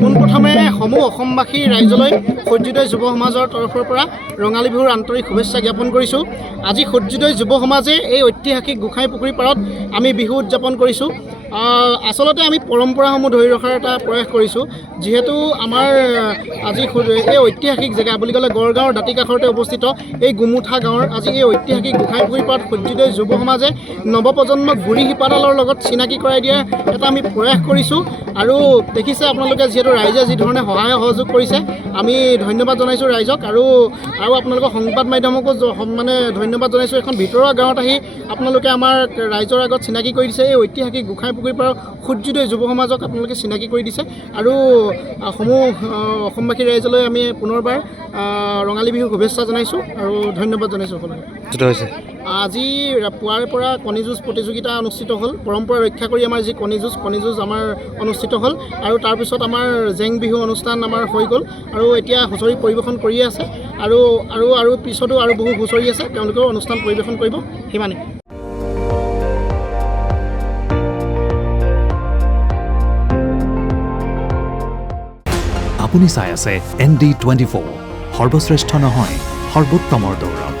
পোনপ্ৰথমে সমূহ অসমবাসী ৰাইজলৈ সূৰ্যোদয় যুৱ সমাজৰ তৰফৰ পৰা ৰঙালী বিহুৰ আন্তৰিক শুভেচ্ছা জ্ঞাপন কৰিছোঁ। আজি সূৰ্যোদয় যুৱ সমাজে এই ঐতিহাসিক গোসাঁই পুখুৰী পাৰত আমি বিহু উদযাপন কৰিছোঁ। আচলতে আমি পৰম্পৰাসমূহ ধৰি ৰখাৰ এটা প্ৰয়াস কৰিছোঁ। যিহেতু আমাৰ আজি এই ঐতিহাসিক জেগা বুলি ক'লে গড়গাঁৱৰ দাঁতি কাষৰতে অৱস্থিত এই গুমুঠা গাঁৱৰ আজি এই ঐতিহাসিক গোসাঁই পুখুৰী পাৰত সূৰ্যোদয় যুৱ সমাজে নৱপ্ৰজন্মক গুৰি শিপাডালৰ লগত চিনাকি কৰাই দিয়াৰ এটা আমি প্ৰয়াস কৰিছোঁ। আৰু দেখিছে আপোনালোকে যিহেতু ৰাইজে যি ধৰণে সহায় সহযোগ কৰিছে আমি ধন্যবাদ জনাইছোঁ ৰাইজক আৰু আপোনালোকৰ সংবাদ মাধ্যমকো মানে ধন্যবাদ জনাইছোঁ। এখন ভিতৰুৱা গাঁৱত আহি আপোনালোকে আমাৰ ৰাইজৰ আগত চিনাকি কৰি দিছে। এই ঐতিহাসিক গোঁসাই পুখুৰীৰ পাৰৰ সূৰ্যোদয় যুৱ সমাজক আপোনালোকে চিনাকি কৰি দিছে আৰু অসমবাসী ৰাইজলৈ আমি পুনৰবাৰ ৰঙালী বিহুৰ শুভেচ্ছা জনাইছোঁ আৰু ধন্যবাদ জনাইছোঁ সকলোকে। আজি পুৱাৰ পৰা কণী যুঁজ প্ৰতিযোগিতা অনুষ্ঠিত হ'ল। পৰম্পৰা ৰক্ষা কৰি আমাৰ যি কণী যুঁজ আমাৰ অনুষ্ঠিত হ'ল আৰু তাৰপিছত আমাৰ জেং বিহু অনুষ্ঠান আমাৰ হৈ গ'ল আৰু এতিয়া হুঁচৰি পৰিৱেশন কৰিয়ে আছে আৰু পিছতো আৰু বহু হুঁচৰি আছে, তেওঁলোকেও অনুষ্ঠান পৰিৱেশন কৰিব। সিমানেই। আপুনি চাই আছে ND24, সৰ্বশ্ৰেষ্ঠ নহয় সৰ্বোত্তমৰ দৌৰ।